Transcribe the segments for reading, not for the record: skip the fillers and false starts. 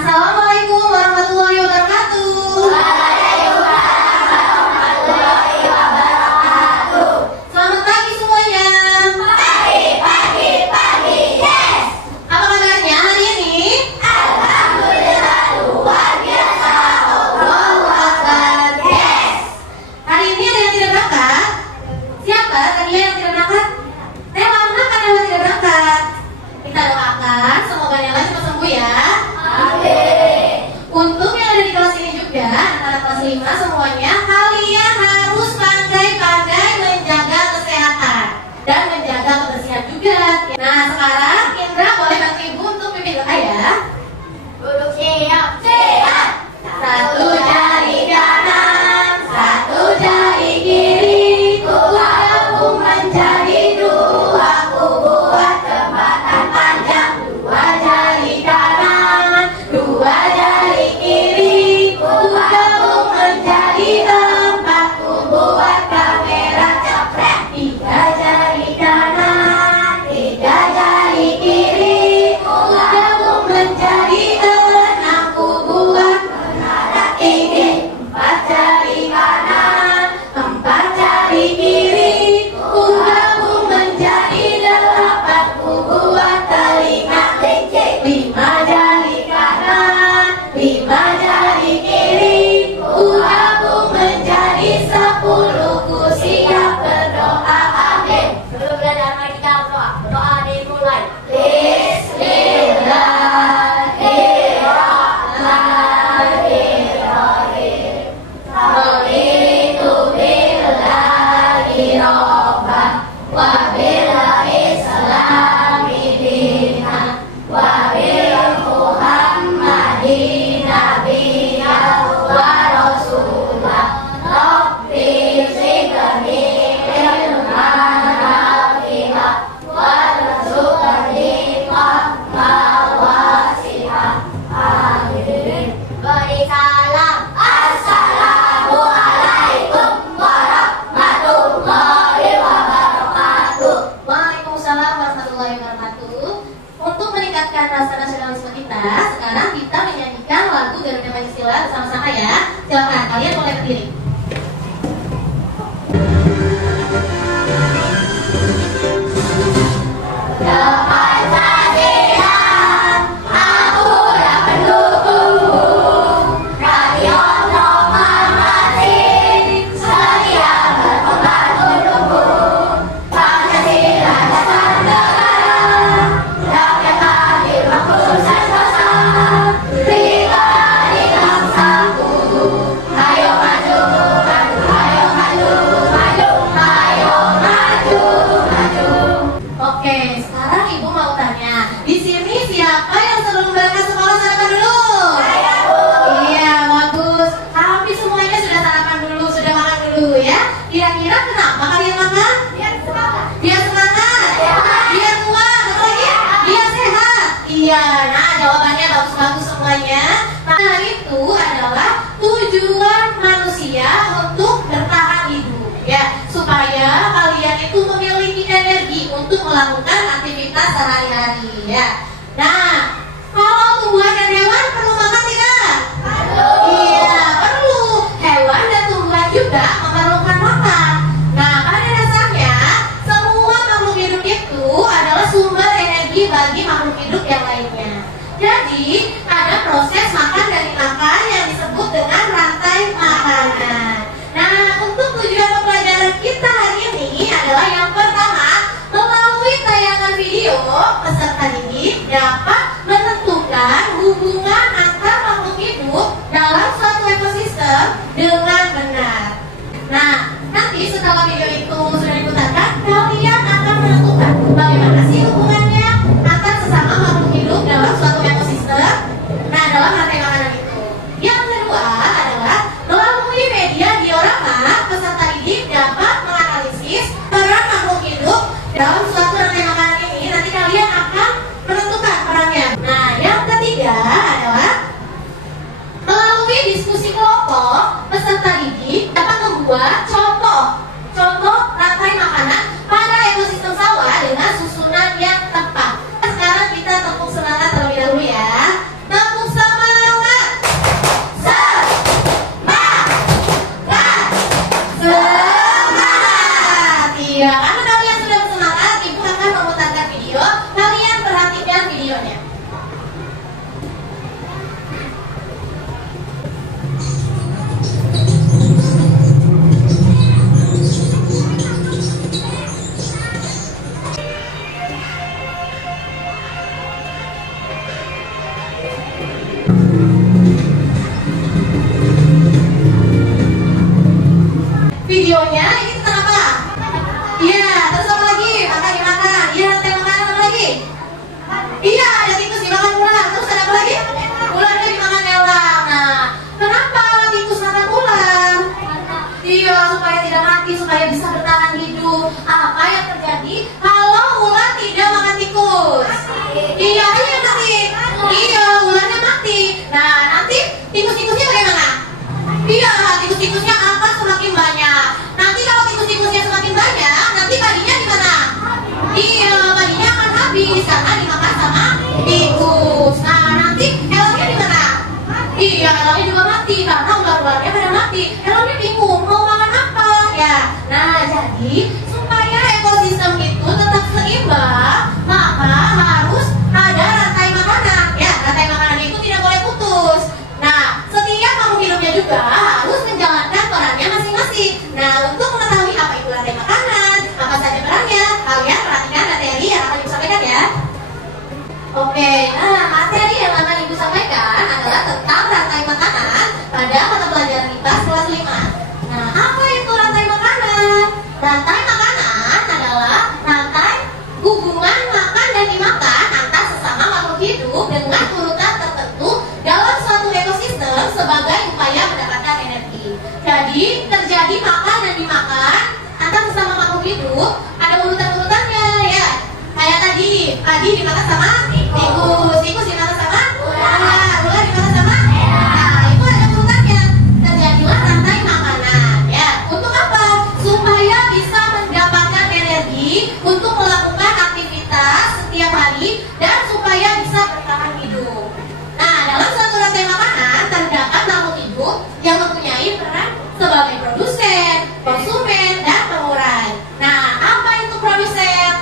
Assalamualaikum warahmatullahi wabarakatuh. Waalaikumsalam warahmatullahi wabarakatuh. Selamat pagi semuanya. Pagi, yes. Apa kabarnya hari ini? Alhamdulillah luar biasa. Allahu Akbar, yes. Hari ini ada yang tidak berangkat? Siapa tadi yang tidak berangkat? Mana kan yang tidak berangkat? Kita doakan semoga yang lain cepat sembuh ya. Amin. Untuk yang ada di kelas ini juga, anak kelas 5 semuanya, kalian harus pandai-pandai menjaga kesehatan dan menjaga kebersihan juga. Nah, sekarang Indra boleh bantu ibu untuk pimpin doa ya. Duduk siap. Satu jari kanan, satu jari kiri, Ku gabung menjadi dua, ku buat jembatan panjang. dua jari kanan, dua jari kiri, Ku gabung menjadi empat, ku buat kamera cepret. tiga jari kanan, Tiga jari kiri, ku gabung menjadi enam, ku buat menara tinggi. Empat jari kanan, empat jari kiri, ku gabung menjadi delapan, ku buat telinga kelinci. Lima jari kanan, lima jari kiri, ku gabung menjadi 10, ku siap berdoa. Amin. Sebelum belajar mari kita berdoa. Berdoa dimulai. Bismillahirrahmanirrahim. Raditu billahi robban wa bil islami dinan wa bil Muhammadin nabiyyan wa rasulah. Rabbi zidni ilman nafi'an warzuqni rahmatan wasi'ah. Amin. Beri salam. Assalamualaikum warahmatullahi wabarakatuh. Waalaikumsalam warahmatullahi wabarakatuh. Untuk meningkatkan rasa nasionalisme kita, sekarang kita menyanyikan lagu Garuda Pancasila bersama-sama ya. Silakan kalian boleh berdiri. Pancasila, aku yang mendukung. Radio Proklamasi, setia berkorban untukmu. Pancasila dasar negara, rakyat hadir makmur sentosa. Berikan bangsaku, ayo maju, maju, ayo maju, maju, ayo maju, maju. Oke, sekarang ibu mau tanya, di sini siapa yang sebelum berangkat sekolah sarapan dulu? Saya, Bu. Iya, bagus. Hampir semuanya sudah sarapan dulu, sudah makan dulu ya. Kira-kira kenapa kalian makan? Biar semangat. Biar semangat, Sehat. biar kuat, apa lagi? Biar sehat. Iya, nah jawabannya bagus-bagus semuanya. Nah, itu adalah tujuan manusia untuk bertahan hidup ya, supaya kalian itu memiliki energi untuk melakukan aktivitas sehari-hari ya. Nah, kalau tumbuhan dan hewan perlu makan tidak? Iya, perlu. Hewan dan tumbuhan juga memerlukan makan. Nah, pada dasarnya semua makhluk hidup itu adalah sumber energi bagi makhluk hidup yang lainnya. Jadi, ada proses makan dari makan yang disebut dengan rantai makanan. Nah, untuk tujuan pembelajaran kita hari ini adalah yang pertama, melalui tayangan video, peserta didik dapat menentukan hubungan antar makhluk hidup dalam suatu ekosistem dengan benar. Nah, nanti setelah video itu sudah diputarkan, kalian akan menentukan bagaimana sih hubungannya antar sesama makhluk hidup dalam suatu ekosistem. Nah, dalam rantai makanan itu. Yang kedua adalah melalui media diorama, peserta didik dapat menganalisis peran makhluk hidup dalam suatu rantai makanan ini. Nanti kalian akan menentukan perannya. Nah, yang ketiga adalah melalui diskusi kelompok, peserta didik dapat membuat contoh rantai sebagai upaya mendapatkan energi. Jadi terjadi makan dan dimakan antar sesama makhluk hidup, ada urutan-urutannya ya. Kayak tadi dimakan sama tikus dimakan sama ular dimakan sama. Nah, itu ada urutannya. Terjadilah rantai makanan ya. Untuk apa? Supaya bisa mendapatkan energi untuk melakukan aktivitas setiap hari dan supaya bisa bertahan hidup. Nah, dalam satu rantai makanan terdapat makhluk hidup yang mempunyai peran sebagai produsen, konsumen, dan pengurai. Nah, apa itu produsen?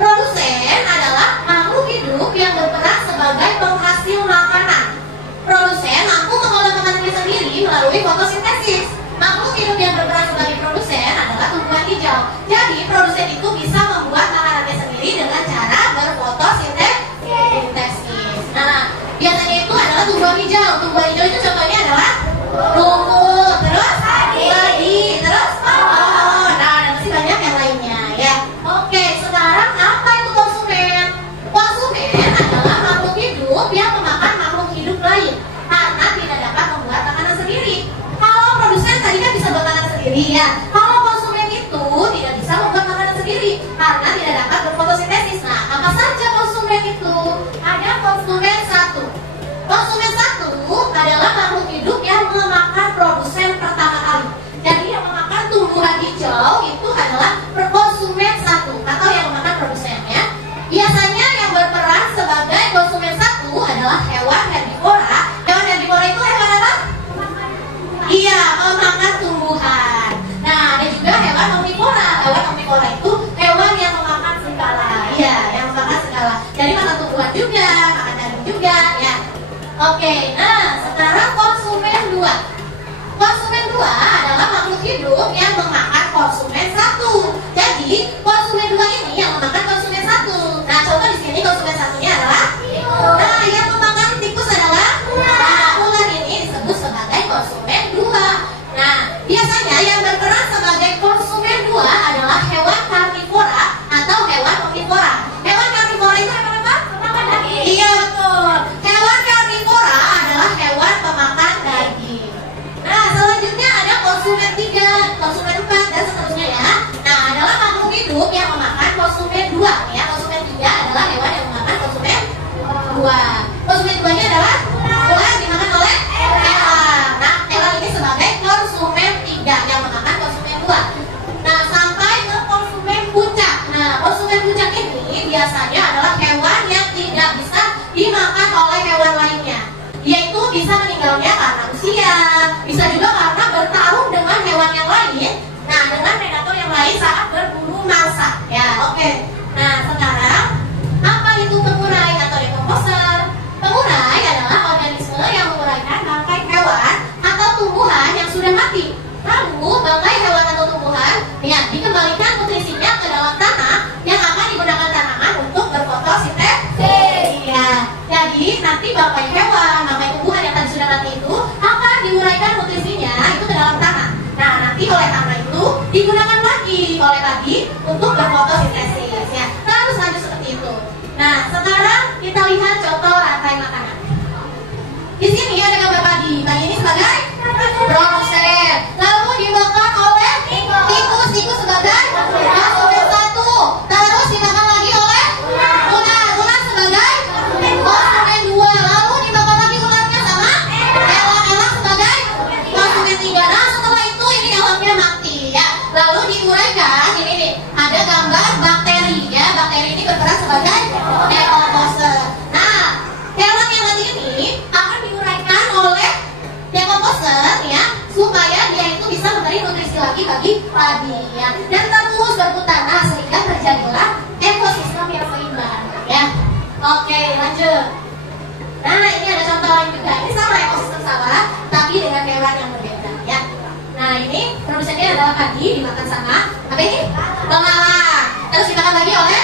Produsen adalah makhluk hidup yang berperan sebagai penghasil makanan. Produsen mampu mengolah makanannya sendiri melalui fotosintesis. Makhluk hidup yang berperan sebagai produsen adalah tumbuhan hijau. Jadi, produsen itu bisa membuat makanannya sendiri dengan cara berfotosintesis. Nah, biasanya itu adalah tumbuhan hijau. Tumbuhan hijau itu contohnya adalah rumput, terus padi, terus pohon. Nah, dan masih banyak yang lainnya ya. Oke, sekarang apa itu konsumen? Konsumen adalah makhluk hidup yang memakan makhluk hidup lain karena tidak dapat membuat makanan sendiri. Kalau produsen tadi kan bisa buat makanan sendiri ya. Kalau konsumen itu tidak bisa membuat makanan sendiri karena tidak dapat berfotosintesis. Nah, apa saja konsumen itu? Ada konsumen satu. Konsumen satu adalah makhluk hidup yang memakan produsen pertama kali. Jadi yang memakan tumbuhan hijau itu adalah konsumen satu atau yang memakan produsennya. Biasanya yang berperan sebagai konsumen satu adalah hewan herbivora. Hewan herbivora itu hewan apa? Iya, memakan tumbuhan. Nah, ada juga hewan omnivora. Hewan omnivora itu hewan yang memakan segala. Iya, yang memakan segala. Jadi makan tumbuhan juga, makan daging juga ya. Oke, nah sekarang konsumen 2. Konsumen 2 adalah makhluk hidup yang memakan konsumen 1. Jadi konsumen 2 ini yang memakan konsumen 1. Nah, contoh di sini konsumen satunya adalah nah, yang memakan tikus adalah ular ini disebut sebagai konsumen 2. Nah, biasanya yang berperan sebagai konsumen 2 adalah hewan karnivora atau hewan omnivora. Hewan karnivora itu hewan apa? Pemakan daging. Iya, betul. Hewan karnivora adalah hewan pemakan daging. Nah, selanjutnya ada konsumen 3, konsumen 4, dan seterusnya ya. Nah, adalah makhluk hidup yang memakan konsumen 2 ya. Konsumen 3 adalah hewan yang memakan konsumen 2. Konsumen 2-nya adalah ular dimakan oleh elang. Nah, elang ini sebagai konsumen 3 yang memakan konsumen 2. Nah, sampai ke konsumen puncak. Nah, konsumen puncak ini biasanya adalah hewan yang tidak bisa dimakan oleh hewan lainnya. Yaitu bisa meninggalnya karena usia, bisa juga karena bertarung dengan hewan yang lain. Nah, dengan predator yang lain saat berburu mangsa. Ya, oke. Nah, sekarang apa itu pengurai atau decomposer? Pengurai adalah organisme yang menguraikan bangkai hewan atau tumbuhan yang sudah mati. Lalu bangkai hewan atau tumbuhan ya dikembalikan nutrisinya ke dalam tanah yang akan digunakan tanaman untuk berfotosintesis. Ya, jadi nanti bangkai hewan, bangkai tumbuhan yang tadi sudah mati itu akan diuraikan nutrisinya itu ke dalam tanah. Nah, nanti oleh tanah itu digunakan lagi oleh tadi untuk berfotosintesis ya. Terus lanjut seperti itu. Nah, sekarang kita lihat contoh rantai makanan. Di sini ada gambar padi. Padi ini sebagai produsen. Lalu dimakan oleh tikus sebagai konsumen 1. Terus dimakan lagi oleh ular sebagai konsumen 2. Lalu dimakan lagi ularnya sama elang sebagai konsumen 3. Nah, setelah itu ini elangnya mati ya. Lalu diuraikan ini nih. Ada gambar bakteri ya. Bakteri ini berperan sebagai decomposer. Nah, hewan yang mati ini akan diuraikan oleh decomposer ya, supaya dia itu bisa memberi nutrisi lagi bagi padi ya, dan terus berputar. Nah, sehingga terjadilah ekosistem yang seimbang ya. Oke, lanjut. Nah, ini ada contoh lain juga. Ini sama ekosistem sawah, tapi dengan hewan yang berbeda ya. Nah, ini produsennya adalah padi dimakan sama apa ini? Belalang. Terus dimakan lagi oleh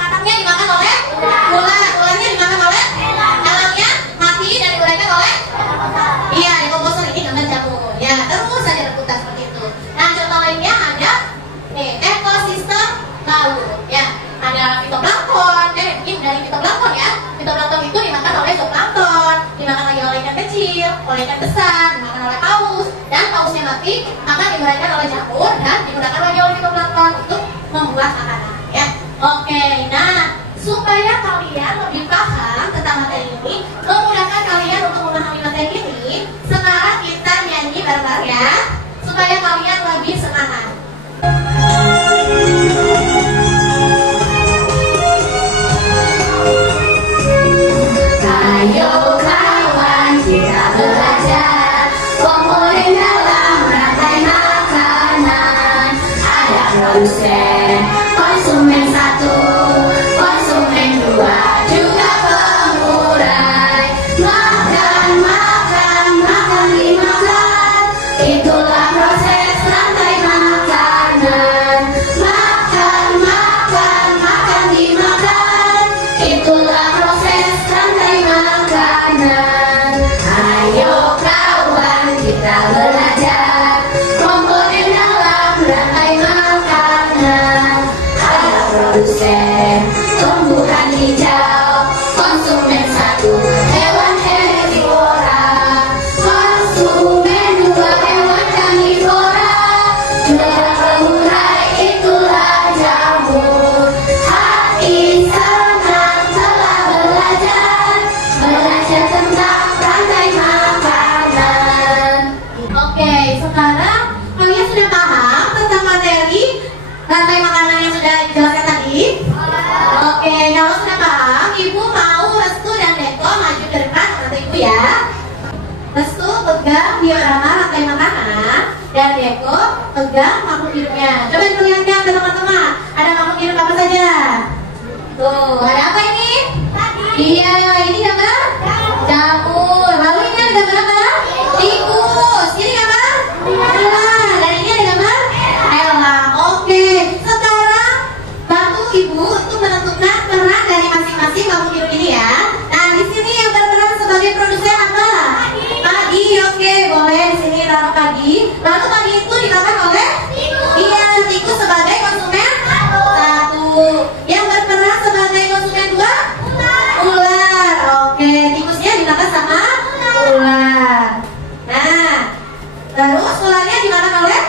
kataknya dimakan oleh ularnya dimakan oleh elangnya mati dan diuraikan oleh iya decomposer. Ini gambar jamur ya, terus saja berputar seperti itu. Nah, contoh lainnya ada ekosistem laut ya. Ada fitoplankton, ini dari fitoplankton ya. Fitoplankton itu dimakan oleh zooplankton, dimakan lagi oleh ikan kecil. kecil, kalau ikan besar dimakan oleh paus, dan pausnya mati akan diuraikan oleh jamur dan digunakan oleh fitoplankton untuk membuat makanan. Ya, oke. Nah, supaya kalian lebih paham tentang materi ini, memudahkan kalian untuk memahami materi ini, sekarang kita nyanyi bareng-bareng ya, supaya kalian lebih semangat. Ayo kawan kita belajar, komponen dalam rantai makanan. Ada produsen, konsumen satu, konsumen dua, juga pengurai. Makan, makan, makan dimakan, itulah proses rantai makanan. Makan, makan, makan dimakan, itulah proses rantai makanan. Ayo kawan kita belajar, komponen dalam rantai makanan. Ada produsen, tumbuhan hijau, konsumen satu, hewan herbivora, konsumen dua, hewan karnivora, juga pengurai, itulah jamur. Hati senang telah belajar, belajar tentang rantai makanan. Oke, sekarang kalian sudah paham tentang materi rantai makanan yang sudah dijelaskan tadi? Oke, kalau sudah paham, Ibu mau Restu dan Deko maju ke depan nanti Ibu ya. Restu pegang diorama rantai makanan dan Deko pegang makhluk hidupnya. Coba diperlihatkan ke teman-teman, ada makhluk hidup apa saja? Tuh, ada apa ini? Iya, ini gambar jamur. Lalu ini ada gambar apa? Tikus. Ini gambar elang. Dan ini ada gambar elang. Oke, sekarang bantu Ibu untuk menentukan peran dari masing-masing makhluk hidup ini ya. Nah, di sini yang berperan sebagai produsen apa? Padi. Oke, boleh di sini taruh padi. Lalu padi itu dimakan oleh iya, tikus sebagai konsumen satu. Yang berperan sebagai konsumen dua? Ular. Oke, tikusnya dimakan sama ular. Nah, terus ularnya dimakan oleh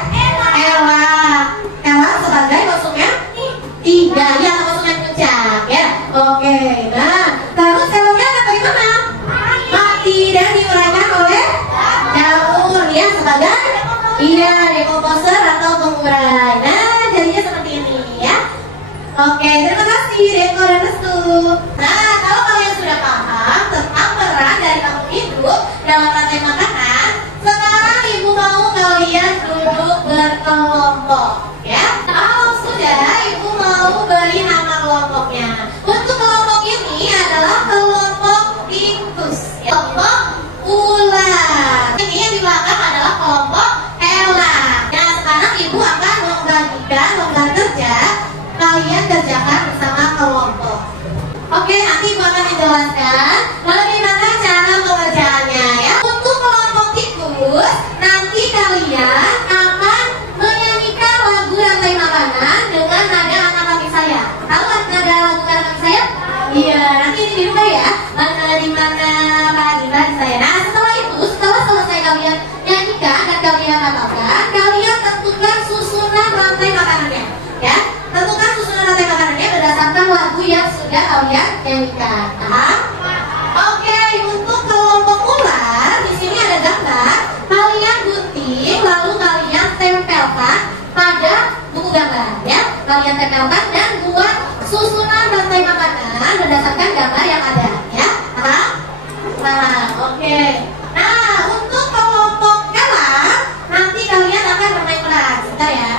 elang. Elang sebagai konsumen tiga, ya, konsumen puncak ya. Oke, nah terus elangnya ada bagaimana? Mati dan diuraikan oleh jamur ya sebagai iya dekomposer atau pengurai. Nah, jadinya seperti ini ya. Oke, terima kasih Deko dan Restu. Nah, kalau kalian sudah paham tentang peran dari makhluk hidup dalam rantai makanan, sekarang Ibu mau kalian duduk berkelompok ya. Kalau sudah, Ibu mau beri nama kelompoknya. Untuk kelompok ini adalah kelompok tikus, ya. Kelompok ular. Ini yang di belakang adalah kelompok elang. Nah, sekarang Ibu akan membagikan lomba kerja. Kalian kerjakan bersama kelompok. Oke, nanti Ibu akan menjelaskan bagaimana cara pengerjaannya ya. Untuk kelompok tikus, nanti kalian akan menyanyikan lagu rantai makanan dengan nada anak kaki saya. Tahu nada lagu anak kaki saya? Iya, nanti ini di rumah ya. Mana di mana pagi saya. Nah, setelah itu, setelah selesai kalian nyanyikan dan kalian hafalkan, kalian tentukan susunan rantai makanannya ya. Tentukan susunan rantai makanannya berdasarkan lagu yang sudah kalian nyanyikan. Paham? Oke, untuk kelompok ular di sini ada gambar. Kalian gunting lalu kalian tempelkan pada buku gambar ya. Kalian tempelkan dan buat susunan rantai makanan berdasarkan gambar yang ada ya. Paham? Nah, oke. Nah, untuk kelompok elang nanti kalian akan bermain peran. Sebentar ya.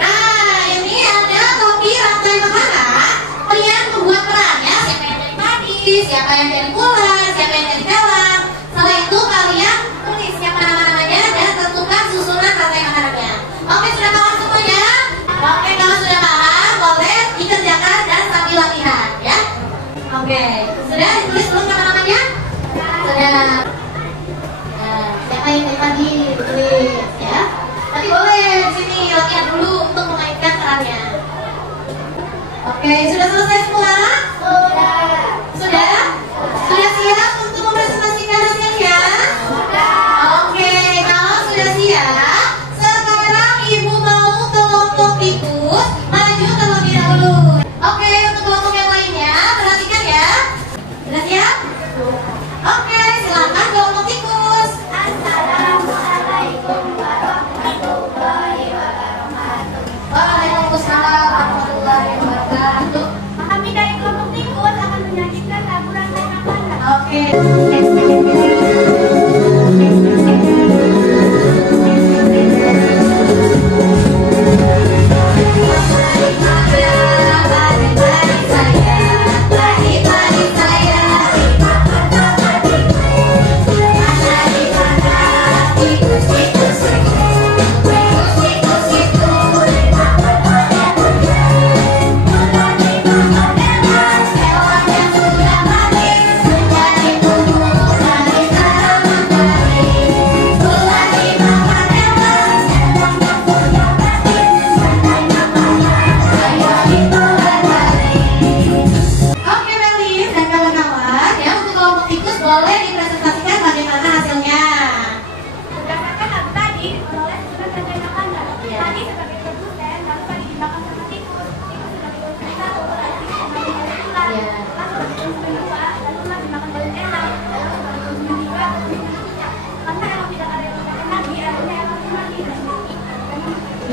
Nah, ini ada topi rantai makanan. Kalian membuat peran ya. Siapa yang jadi padi, siapa yang jadi ular, siapa yang jadi elang. Setelah itu kalian tulis siapa nama-namanya dan tentukan susunan rantai makanannya. Oke, sudah paham semuanya? Oke, kalau sudah paham, boleh dikerjakan dan sambil latihan ya. Oke, sudah ditulis belum nama-namanya? Sudah. Nah, siapa yang dari tadi ditulis ya. Tapi boleh di sini latihan dulu untuk memainkan perannya. Oke, sudah selesai semua? Sudah. Sudah? Sudah siap untuk mempresentasikan hasilnya?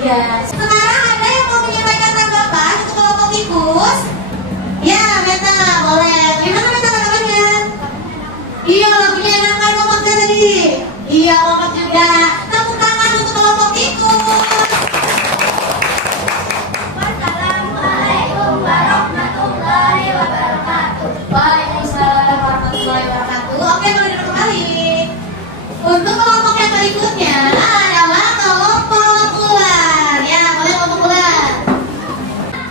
Ya, sekarang ada yang mau menyampaikan tanggapan untuk kelompok tikus? Ya, Meta, boleh. Gimana Meta tanggapannya? Iya, lagunya enak kan kelompoknya tadi? Iya, kelompok juga. Tepuk tangan untuk kelompok tikus. Wassalamualaikum warahmatullahi wabarakatuh. Waalaikumsalam warahmatullahi wabarakatuh. Oke, boleh duduk kembali. Untuk kelompok yang berikutnya adalah kelompok ular. Ya, boleh kelompok ular.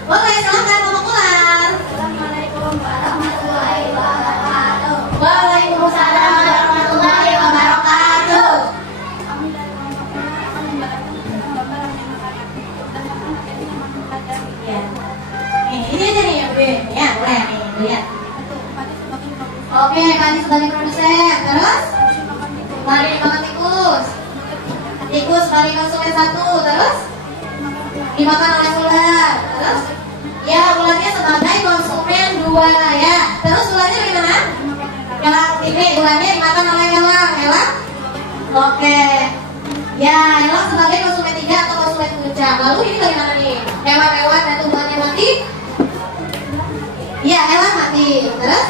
Boleh, silakan kelompok ular. Assalamualaikum warahmatullahi wabarakatuh. Waalaikumsalam warahmatullahi wabarakatuh. Kami dari kelompok ular akan membacakan gambar yang mengatakan berdasarkan adanya makhluk hajar. Ya. Ini aja nih, ya, boleh nih, lihat. Padi sebagai produsen. Oke, Kak sebagai produsen. Terus? Mari dimakan tikus. Tikus sebagai konsumen 1. Terus? Dimakan oleh ular. Terus? Ya, ularnya sebagai konsumen 2 ya. Terus ularnya dari mana? Elang ini ularnya dimakan oleh elang. Elang? Oke. Ya, elang sebagai konsumen 3 atau konsumen puncak. Lalu ini dari mana nih? Hewan-hewan dan tumbuhannya mati? Iya, elang mati. Terus?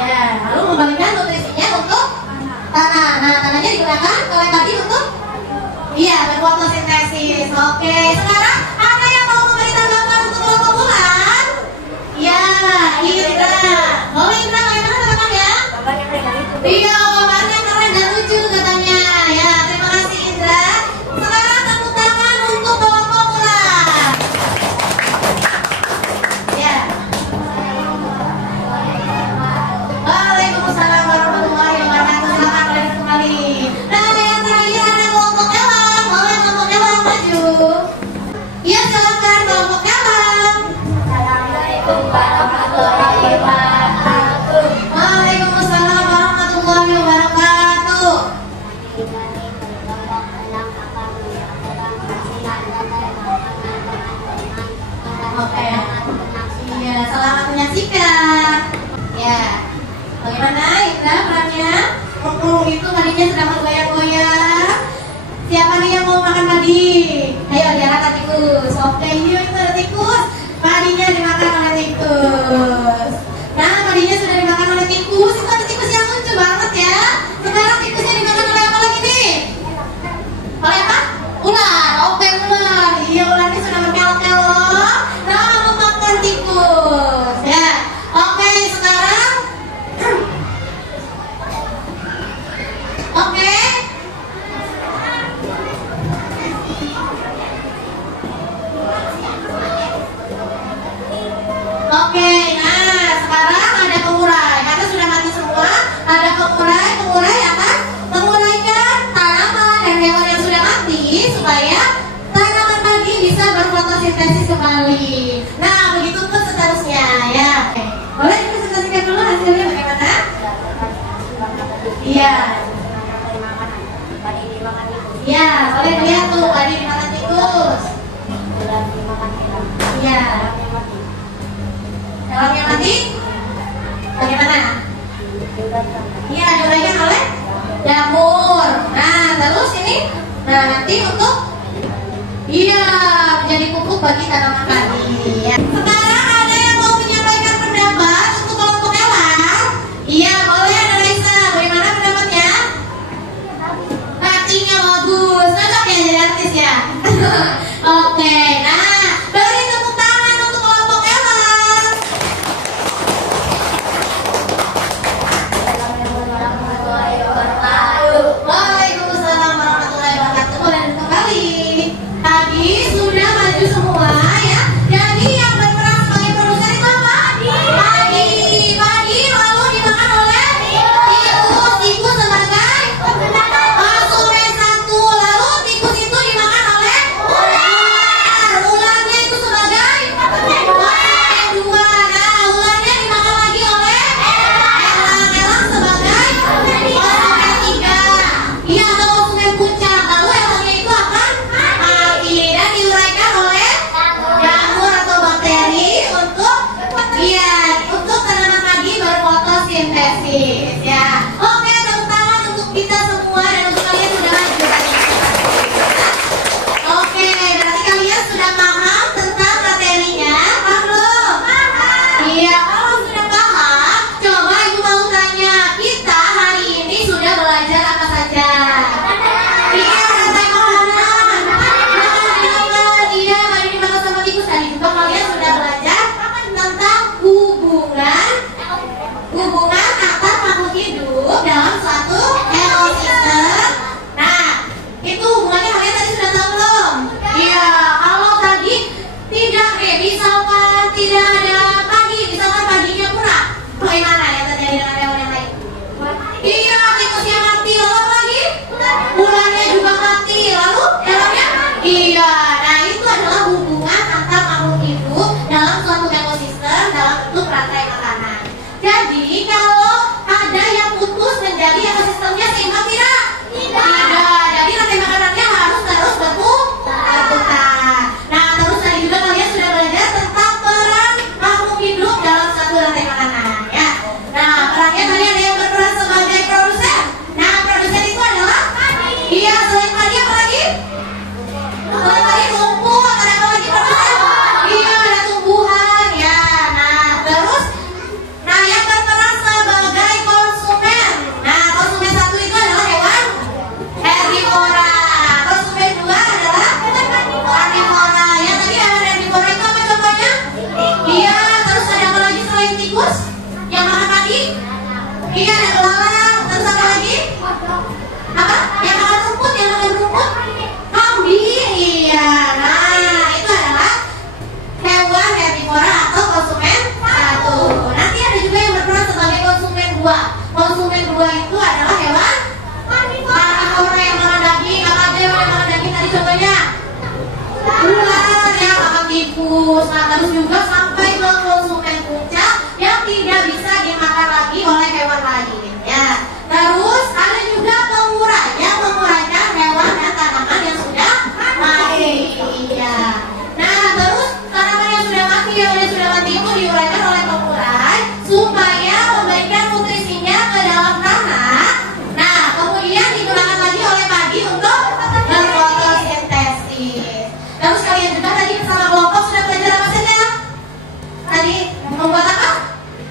Ya, lalu membagikan nutrisinya untuk tanah. Nah, tanahnya digunakan oleh padi untuk berfotosintesis. Oke, sekarang ada yang mau memberi tanggapan untuk kelompok ular? Ya, Indra. Boleh Indra, bagaimana tanggapannya? Iya, gambarnya keren dan lucu katanya. Ya, terima kasih Indra. Sekarang tepuk tangan untuk kelompok ular. Ya. Waalaikumsalam warahmatullahi wabarakatuh. Silakan balik kembali. Dan ada yang terakhir ada kelompok elang. Boleh kelompok elang maju. Ya, silakan kelompok elang. Assalamualaikum warahmatullahi wabarakatuh. Waalaikumsalam warahmatullahi wabarakatuh. Oke. Iya, selamat menyaksikan. Ya. Bagaimana Indra perannya? Itu tadinya sedang bergoyang-goyang. Siapa nih yang mau makan padi? Ayo diarahkan tikus. Oke, ini itu ada tikus. Padinya dimakan oleh tikus. Nah, padinya sudah dimakan oleh tikus. Itu ada tikus yang lucu banget ya. Sekarang tikusnya dimakan oleh apa lagi nih? Oleh apa? Ular. Oke, ular. Iya, ularnya sudah berkelok-kelok. Nah, memakan tikus. Ya. Oke, sekarang Oke. Oke, nah sekarang ada pengurai. Karena sudah mati semua, ada pengurai. Pengurai akan menguraikan tanaman dan hewan yang sudah mati supaya tanaman tadi bisa berfotosintesis kembali. Nah, begitu pun seterusnya ya. Boleh dipresentasikan dulu hasilnya bagaimana? Iya. Ya, boleh lihat tuh tadi dimakan tikus. Iya. Elangnya mati? Bagaimana? Iya, diuraikan oleh jamur. Nah, terus ini, nah nanti untuk menjadi pupuk bagi tanaman padi. Ya. Sekarang ada yang mau menyampaikan Iya, kalau sudah paham, coba ibu mau tanya, kita hari ini sudah belajar apa saja? Iya, rantai makanan. Iya, hari ini bakal sama tikus. Tadi juga kalian sudah belajar tentang hubungan antar makhluk hidup dalam suatu ekosistem. Nah, itu hubungannya kalian tadi sudah tahu belum? Iya, kalau tadi tidak misalkan tidak ada padi, misalkan padinya kurang, bagaimana yang terjadi dengan hewan yang lain? Iya, tikusnya mati, lalu apa lagi? Ularnya juga mati, lalu hewannya? Iya, nah itu adalah hubungan antar makhluk hidup dalam suatu ekosistem dalam bentuk rantai makanan. Jadi kalau ada yang putus menjadi ekosistemnya seimbang tidak? Tidak. Jadi rantai makanannya harus terus berputar. Nah, terus tadi juga kalian sudah belajar tentang peran makhluk hidup dalam satu rantai makanan, ya. Nah, perannya tadi ada yang berperan sebagai produsen. Nah, produsen itu adalah padi. Iya, selain padi apa lagi? Selain padi tumbuh, ada apa lagi produsen? Iya, ada tumbuhan, ya. Nah, terus yang berperan sebagai konsumen. Nah, konsumen satu itu adalah hewan herbivora. Konsumen dua adalah karnivora. Yang tadi hewan herbivora itu apa contohnya? Iya, terus ada apa lagi selain tikus? Yang makan padi? Iya, ada belalang. Terus apa lagi? Apa? Yang makan rumput, kambing. Iya. Nah, itu adalah hewan herbivora atau konsumen satu. Nanti ada juga yang berperan sebagai konsumen dua. Konsumen dua itu adalah hewan karnivora yang makan daging. Apa aja yang makan daging tadi contohnya? Ular, ya, makan tikus. Nah, terus juga sampai ke konsumen puncak yang tidak bisa dimakan lagi oleh hewan lain, ya. Terus ada juga pengurainya hewan dan tanaman yang sudah mati. Iya. Nah, terus tanaman yang sudah mati itu diuraikan oleh pengurai supaya memberikan nutrisinya ke dalam tanah. Nah, kemudian digunakan lagi oleh padi untuk berfotosintesis. Terus kalian juga tadi bersama kelompok sudah belajar apa saja? Tadi membuat apa?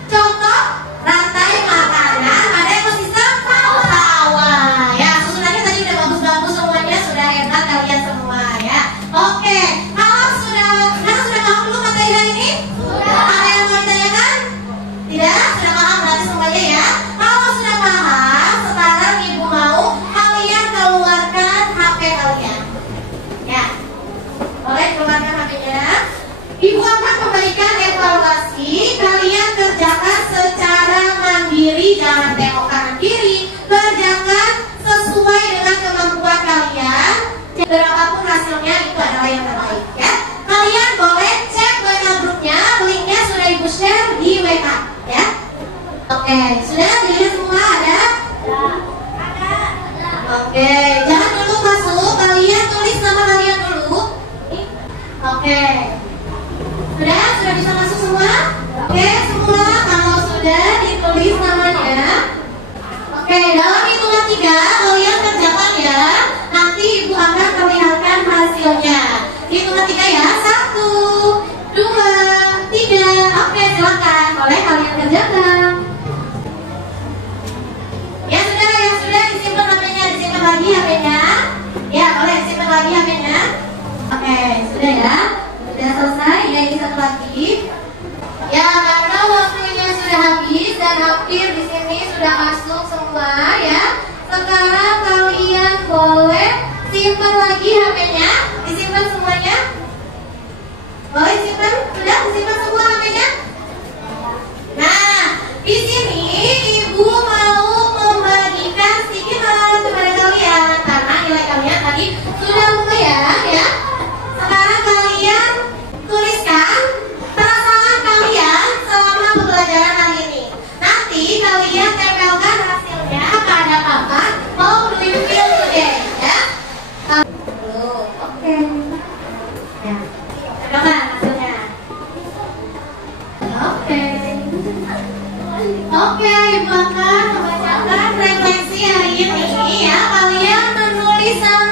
Contoh rantai makanan pada ekosistem sawah. Ya, susunannya tadi udah bagus-bagus semuanya, sudah hebat kalian semua, ya. Oke, kalau sudah paham belum materi hari ini? Ada yang mau ditanyakan? Tidak? Sudah paham berarti semuanya, ya? Kalau sudah paham, sekarang ibu mau kalian keluarkan HP kalian. Ya, boleh keluarkan HP-nya. Ibu akan memberikan evaluasi. Kalian kerjakan secara mandiri, jangan tengok kanan kiri. Kerjakan sesuai dengan kemampuan kalian. Berapapun hasilnya itu adalah yang terbaik, ya. Kalian boleh cek WA grupnya, linknya sudah ibu share di WA, ya. Oke, sudah dilihat semua ada? Oke, jangan dulu masuk, kalian tulis nama kalian dulu. Oke, sudah bisa masuk semua? Oke, semua kalau sudah ditulis namanya. Oke, dalam hitungan 3 kalian kerjakan, ya. Nanti ibu akan perlihatkan hasilnya. Hitungan 3, ya. 1, 2, 3. Oke, silakan. Boleh kalian kerjakan. Ya sudah disimpan HP-nya, disimpan lagi HP-nya. Ya, boleh simpan lagi HP-nya. Oke, sudah, ya. Sudah selesai. Ya, ini satu lagi. Ya, karena waktunya sudah habis dan hampir di sini sudah masuk semua, ya. Sekarang kalian boleh simpan lagi HP-nya, disimpan semuanya. Boleh simpan? Sudah disimpan semua HP-nya? Nah, di sini ibu mau membagikan sedikit hal kepada kalian karena nilai kalian tadi sudah lumayan, ya. Sekarang kalian tuliskan perasaan kalian selama pembelajaran hari ini. Nanti kalian tempelkan hasilnya pada papan mau do you feel today, ya. Oke. Ya. Tempelkan hasilnya. Oke. Oke, ibu akan membacakan refleksi hari ini, ya. Kalian menulis sama